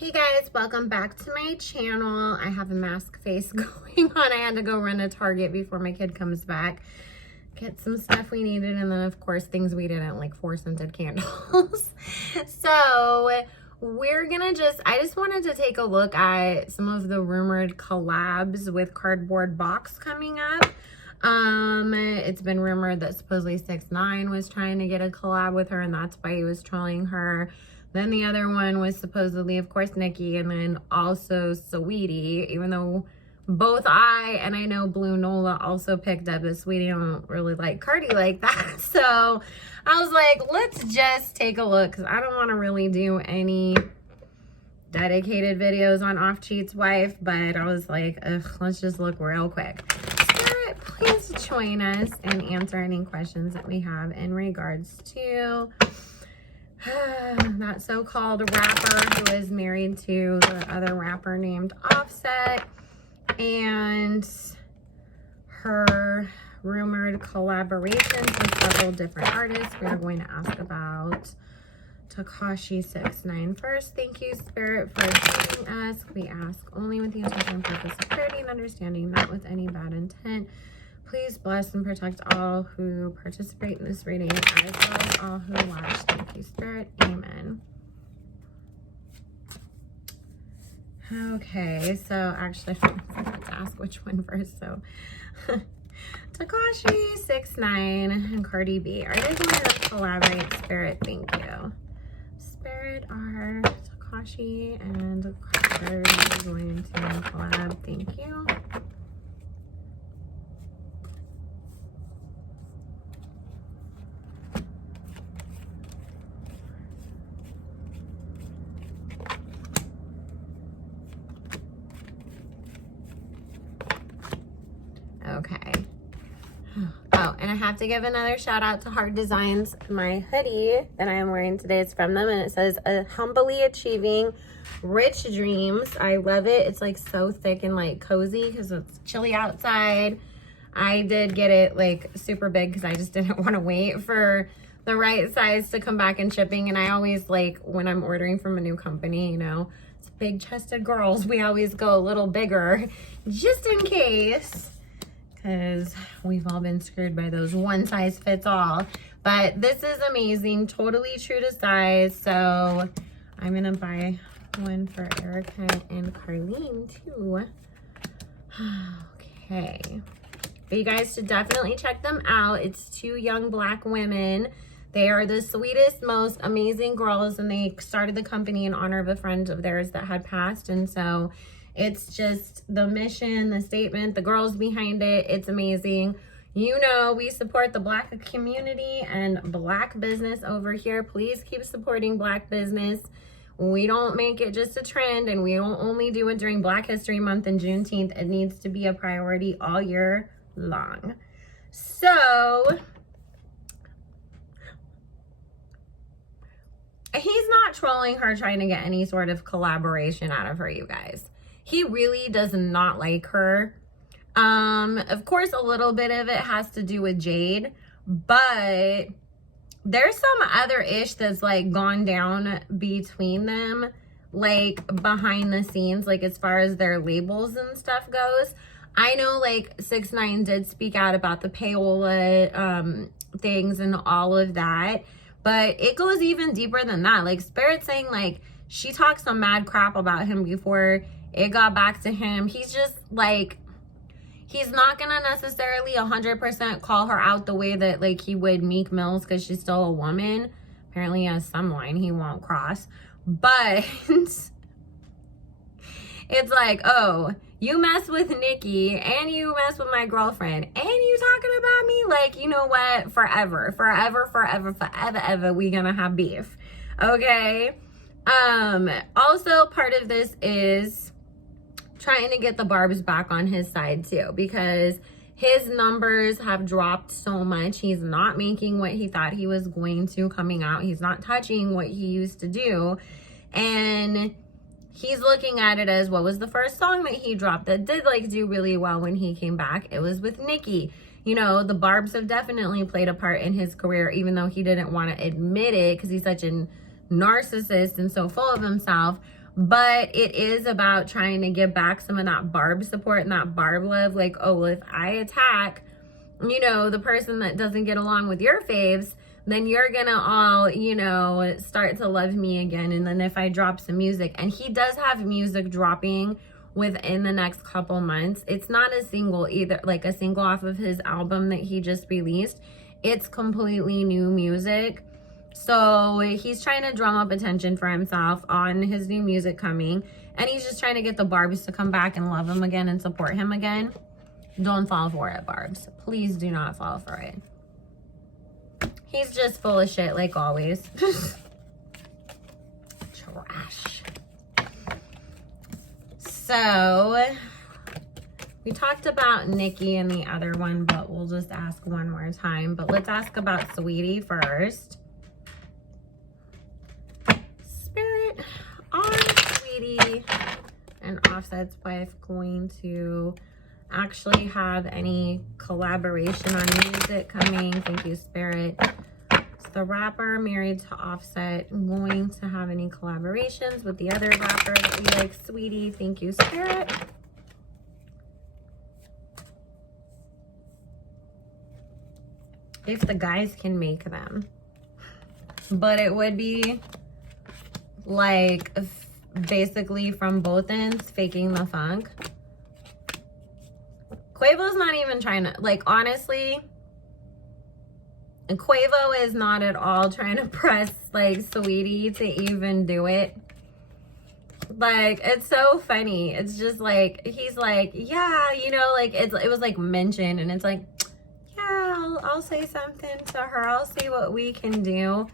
Hey guys, welcome back to my channel. I have a mask face going on. I had to go run to Target before my kid comes back, get some stuff we needed, and then of course things we didn't, like 4 scented candles. So we're gonna I just wanted to take a look at some of the rumored collabs with Cardboard Box coming up. It's been rumored that supposedly 6ix9ine was trying to get a collab with her, and that's why he was trolling her. Then the other one was supposedly, of course, Nicki, and then also Saweetie, even though both I know Blue Nola also picked up, but Saweetie don't really like Cardi like that. So I was like, let's just take a look, because I don't want to really do any dedicated videos on Off Cheat's wife, but I was like, ugh, let's just look real quick. Spirit, please join us and answer any questions that we have in regards to that so-called rapper who is married to the other rapper named Offset, and her rumored collaborations with several different artists. We are going to ask about Tekashi 6ix9ine first. Thank you, Spirit, for joining us. We ask only with the intention and purpose of clarity and understanding, not with any bad intent. Please bless and protect all who participate in this reading, as well as all who watch. Thank you, Spirit. Amen. Okay, so actually, I forgot to ask which one first. So, Tekashi 6ix9ine and Cardi B. Are they going to collaborate, Spirit? Thank you. Spirit, are Tekashi and Cardi going to collab? Thank you. Okay. Oh, and I have to give another shout out to Heart Designs. My hoodie that I am wearing today is from them, and it says humbly achieving rich dreams. I love it. It's like so thick and like cozy because it's chilly outside. I did get it like super big because I just didn't want to wait for the right size to come back in shipping. And I always like, when I'm ordering from a new company, you know, it's big chested girls, we always go a little bigger just in case, because we've all been screwed by those one size fits all. But this is amazing, totally true to size. So I'm gonna buy one for Erica and Carlene too. Okay, but you guys should definitely check them out. It's 2 young Black women. They are the sweetest, most amazing girls, and they started the company in honor of a friend of theirs that had passed. And so it's just the mission, the statement, the girls behind it. It's amazing. You know, we support the Black community and Black business over here. Please keep supporting Black business. We don't make it just a trend, and we don't only do it during Black History Month and Juneteenth. It needs to be a priority all year long. So he's not trolling her trying to get any sort of collaboration out of her, you guys. He really does not like her. Of course, a little bit of it has to do with Jade, but there's some other ish that's like gone down between them, like behind the scenes, like as far as their labels and stuff goes. I know like 6ix9ine did speak out about the payola things and all of that, but it goes even deeper than that. Like Spirit saying like she talked some mad crap about him before it got back to him. He's just like, he's not gonna necessarily 100% call her out the way that like he would Meek Mills, because she's still a woman. Apparently he has some line he won't cross, but it's like, oh, you mess with Nicki and you mess with my girlfriend and you talking about me, like, you know what, forever we gonna have beef. Okay. Also part of this is trying to get the Barbs back on his side too, because his numbers have dropped so much. He's not making what he thought he was going to coming out. He's not touching what he used to do. And he's looking at it as, what was the first song that he dropped that did like do really well when he came back? It was with Nicki. You know, the Barbs have definitely played a part in his career, even though he didn't want to admit it because he's such a narcissist and so full of himself. But it is about trying to give back some of that Barb support and that Barb love. Like, oh, if I attack, you know, the person that doesn't get along with your faves, then you're gonna all, you know, start to love me again. And then if I drop some music, and he does have music dropping within the next couple months. It's not a single either, like a single off of his album that he just released. It's completely new music. So he's trying to drum up attention for himself on his new music coming. And he's just trying to get the Barbs to come back and love him again and support him again. Don't fall for it, Barbs. Please do not fall for it. He's just full of shit like always. Trash. So we talked about Nicki and the other one, but we'll just ask one more time. But let's ask about Saweetie first. Spirit, are Saweetie and Offset's wife going to actually have any collaboration on music coming? Thank you, Spirit. Is the rapper married to Offset going to have any collaborations with the other rapper that we like, Saweetie? Thank you, Spirit. If the guys can make them. But it would be like basically from both ends, faking the funk. Quavo's not even trying to, like, honestly, Quavo is not at all trying to press, like, Saweetie to even do it. Like, it's so funny. It's just, like, he's like, yeah, you know, like, it was, like, mentioned, and it's like, yeah, I'll say something to her. I'll see what we can do.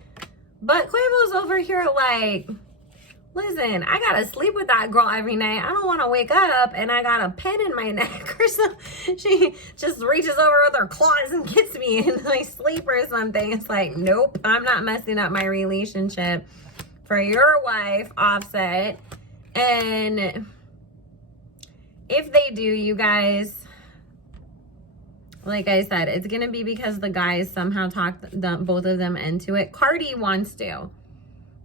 But Quavo's over here, like, listen, I gotta sleep with that girl every night. I don't want to wake up and I got a pin in my neck or something. She just reaches over with her claws and gets me in my sleep or something. It's like, nope, I'm not messing up my relationship for your wife, Offset. And if they do, you guys, like I said, it's gonna be because the guys somehow talked both of them into it. Cardi wants to,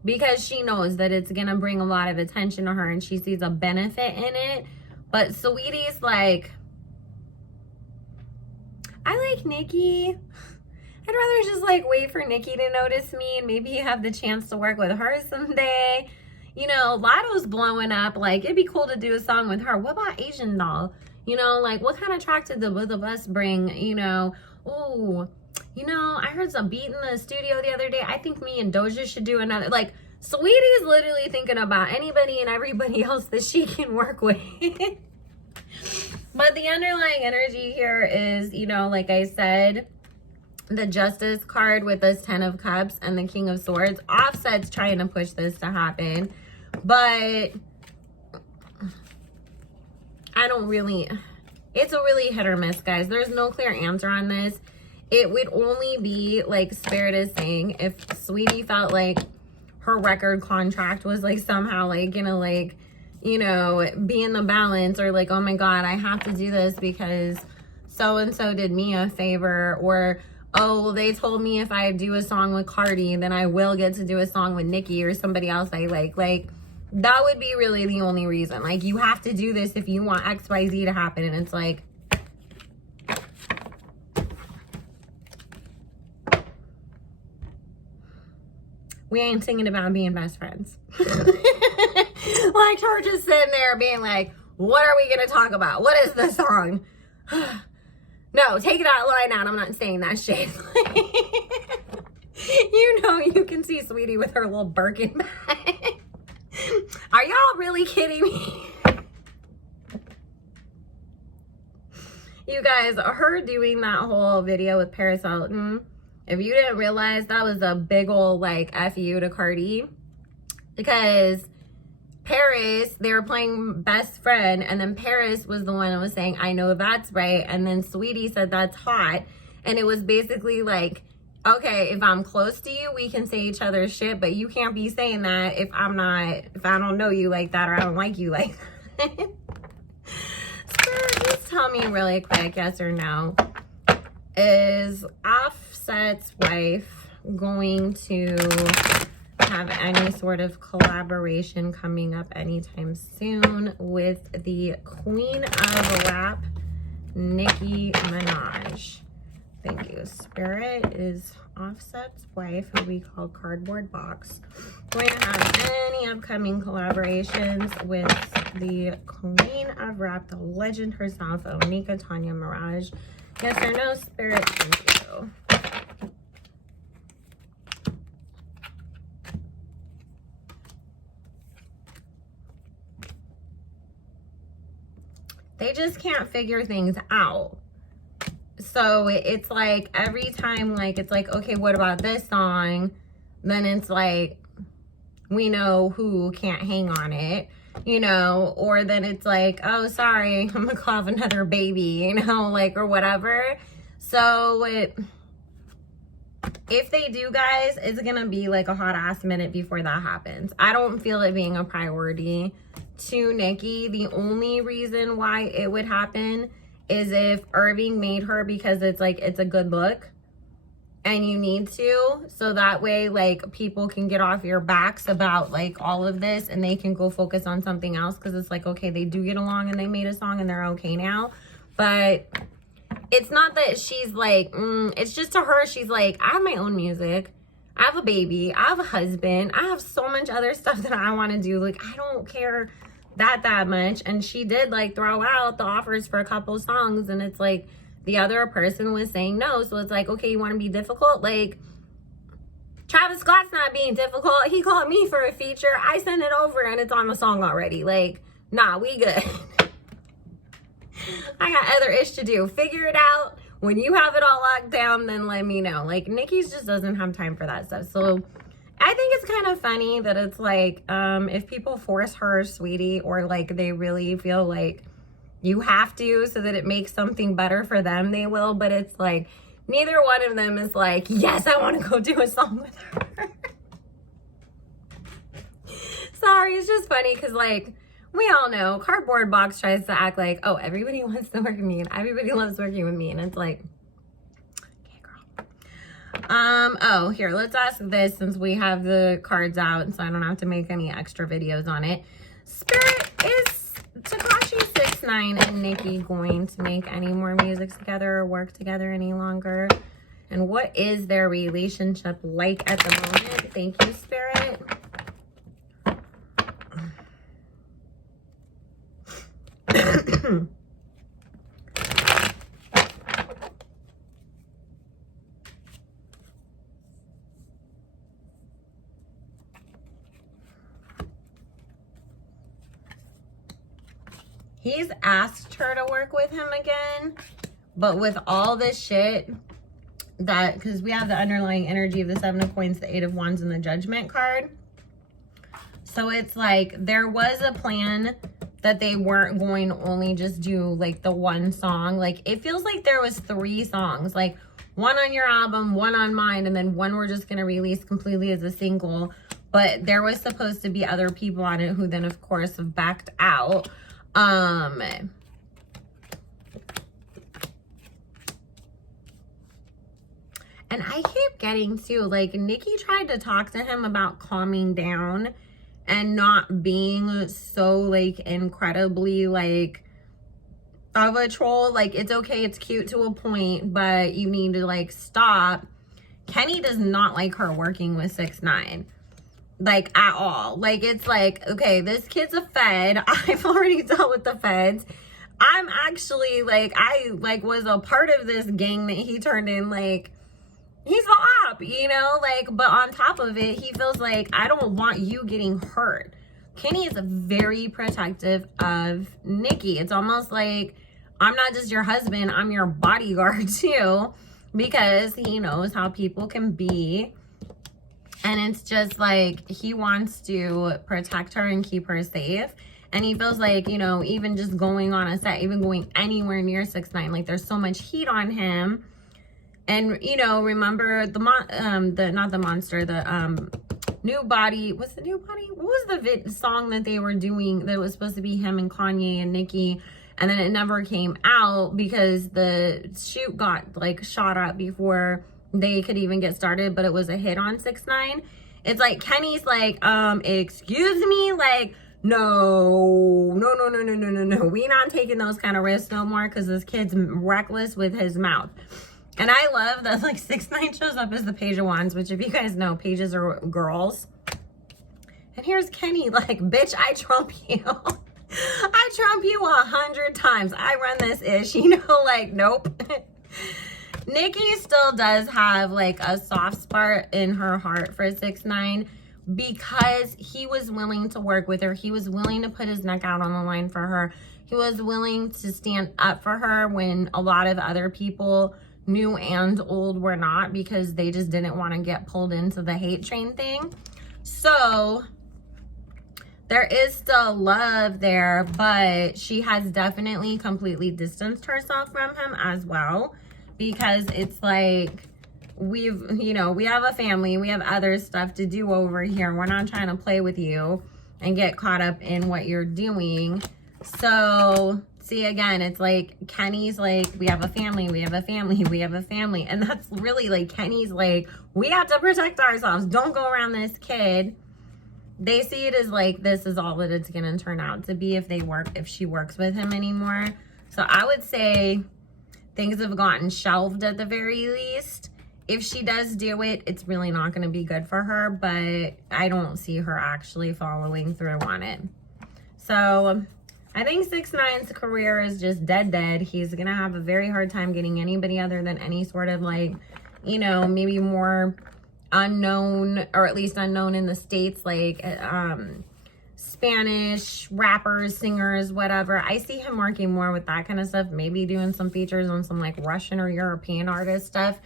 because she knows that it's gonna bring a lot of attention to her and she sees a benefit in it. But Saweetie's like, I like Nicki. I'd rather just like wait for Nicki to notice me and maybe have the chance to work with her someday. You know, Lotto's blowing up. Like, it'd be cool to do a song with her. What about Asian Doll? You know, like, what kind of track did the both of us bring? You know, ooh, you know, I heard some beat in the studio the other day. I think me and Doja should do another. Like, Saweetie's literally thinking about anybody and everybody else that she can work with. But the underlying energy here is, you know, like I said, the Justice card with this 10 of Cups and the King of Swords. Offset's trying to push this to happen. But I don't really... It's a really hit or miss, guys. There's no clear answer on this. It would only be, like Spirit is saying, if Saweetie felt like her record contract was, like, somehow, like, gonna, like, you know, be in the balance, or, like, oh, my God, I have to do this because so-and-so did me a favor, or, oh, they told me if I do a song with Cardi, then I will get to do a song with Nicki or somebody else I like. Like, that would be really the only reason. Like, you have to do this if you want XYZ to happen, and it's like... We ain't singing about being best friends. Like, her just sitting there being like, what are we going to talk about? What is the song? No, take that line out. I'm not saying that shit. You know, you can see Saweetie with her little Birkin bag. Are y'all really kidding me? You guys, her doing that whole video with Paris Hilton, if you didn't realize, that was a big old, like, F you to Cardi. Because Paris, they were playing best friend, and then Paris was the one that was saying, I know that's right. And then Saweetie said, that's hot. And it was basically like, okay, if I'm close to you, we can say each other's shit, but you can't be saying that if I don't know you like that, or I don't like you like that. So just tell me really quick, yes or no. Is Offset's wife going to have any sort of collaboration coming up anytime soon with the queen of rap, Nicki Minaj. Thank you. Spirit is Offset's wife, who we call Cardboard Box. Going to have any upcoming collaborations with the queen of rap, the legend herself, Onika Tanya Mirage? Yes or no, Spirit? Thank you. They just can't figure things out. So it's like every time, like, it's like, okay, what about this song? Then it's like, we know who can't hang on it, you know, or then it's like, oh, sorry, I'm gonna have another baby, you know, like, or whatever. So if they do, guys, it's gonna be like a hot ass minute before that happens. I don't feel it being a priority to Nicki. The only reason why it would happen is if Irving made her, because it's like, it's a good look and you need to, so that way, like, people can get off your backs about like all of this and they can go focus on something else, because it's like, okay, they do get along and they made a song and they're okay now. But it's not that she's like, it's just to her, she's like, I have my own music, I have a baby, I have a husband, I have so much other stuff that I want to do. Like, I don't care that much. And she did like throw out the offers for a couple songs, and it's like the other person was saying no. So it's like, okay, you want to be difficult? Like, Travis Scott's not being difficult. He called me for a feature, I sent it over and it's on the song already. Like, nah, we good. I got other ish to do. Figure it out. When you have it all locked down, then let me know. Like, Nicki's just doesn't have time for that stuff. So I think it's kind of funny that it's like, if people force her, Saweetie, or like they really feel like you have to so that it makes something better for them, they will. But it's like, neither one of them is like, yes, I want to go do a song with her. Sorry, it's just funny because, like, we all know Cardboard Box tries to act like, oh, everybody wants to work with me and everybody loves working with me. And it's like, oh, here, let's ask this since we have the cards out, so I don't have to make any extra videos on it. Spirit, is Tekashi 6ix9ine and Nicki going to make any more music together or work together any longer? And what is their relationship like at the moment? Thank you, Spirit. He's asked her to work with him again, but with all this shit that, because we have the underlying energy of the 7 of Coins, the 8 of Wands, and the Judgment card. So it's like there was a plan that they weren't going to only just do like the one song. Like, it feels like there was 3 songs, like one on your album, one on mine, and then one we're just going to release completely as a single. But there was supposed to be other people on it who then, of course, have backed out. And I keep getting too, like, Nicki tried to talk to him about calming down and not being so, like, incredibly, like, of a troll. Like, it's okay, it's cute to a point, but you need to, like, stop. Kenny does not like her working with 6ix9ine. Like, at all. Like, it's like, okay, this kid's a fed. I've already dealt with the feds. I'm actually, like, I, like, was a part of this gang that he turned in. Like, he's the op, you know? Like, but on top of it, he feels like, I don't want you getting hurt. Kenny is very protective of Nicki. It's almost like, I'm not just your husband, I'm your bodyguard, too. Because he knows how people can be. And it's just like, he wants to protect her and keep her safe. And he feels like, you know, even just going on a set, even going anywhere near 6ix9ine, like, there's so much heat on him. And, you know, remember the New Body, what's the New Body? What was the song that they were doing that was supposed to be him and Kanye and Nicki? And then it never came out because the shoot got, like, shot up before they could even get started, but it was a hit on 6ix9ine. It's like Kenny's like, excuse me, like, no. We not taking those kind of risks no more because this kid's reckless with his mouth. And I love that like 6ix9ine shows up as the Page of Wands, which if you guys know, pages are girls. And here's Kenny like, bitch, I trump you. I trump you 100 times. I run this ish, you know, like, nope. Nicki still does have like a soft spot in her heart for 6ix9ine because he was willing to work with her. He was willing to put his neck out on the line for her. He was willing to stand up for her when a lot of other people, new and old, were not, because they just didn't want to get pulled into the hate train thing. So there is still love there, but she has definitely completely distanced herself from him as well, because it's like, we have a family, we have other stuff to do over here. We're not trying to play with you and get caught up in what you're doing. So see, again, it's like Kenny's like, we have a family, we have a family, we have a family. And that's really like, Kenny's like, we have to protect ourselves. Don't go around this kid. They see it as like, this is all that it's going to turn out to be if she works with him anymore. So I would say things have gotten shelved at the very least. If she does do it, it's really not going to be good for her, but I don't see her actually following through on it. So I think 6ix9ine's career is just dead. He's going to have a very hard time getting anybody other than any sort of like, you know, maybe more unknown, or at least unknown in the States, like Spanish rappers, singers, whatever. I see him working more with that kind of stuff, maybe doing some features on some like Russian or European artist stuff.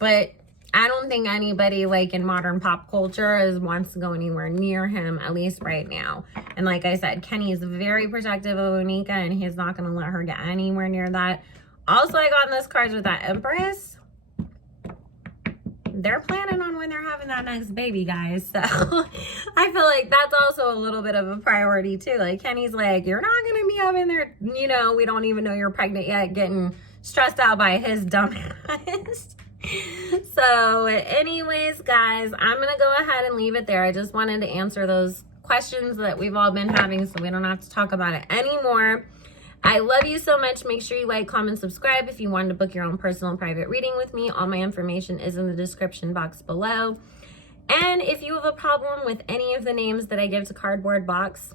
But I don't think anybody like in modern pop culture wants to go anywhere near him, at least right now. And like I said, Kenny is very protective of Onika, and he's not going to let her get anywhere near that. Also, I got in this cards with that Empress. They're planning on when they're having that next baby, guys. So I feel like that's also a little bit of a priority too. Like Kenny's like, you're not going to be up in there, you know, we don't even know you're pregnant yet, getting stressed out by his dumb ass. So anyways, guys, I'm going to go ahead and leave it there. I just wanted to answer those questions that we've all been having so we don't have to talk about it anymore. I love you so much. Make sure you like, comment, subscribe if you wanted to book your own personal and private reading with me. All my information is in the description box below. And if you have a problem with any of the names that I give to Cardboard Box,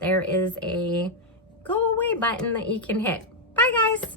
there is a go away button that you can hit. Bye, guys.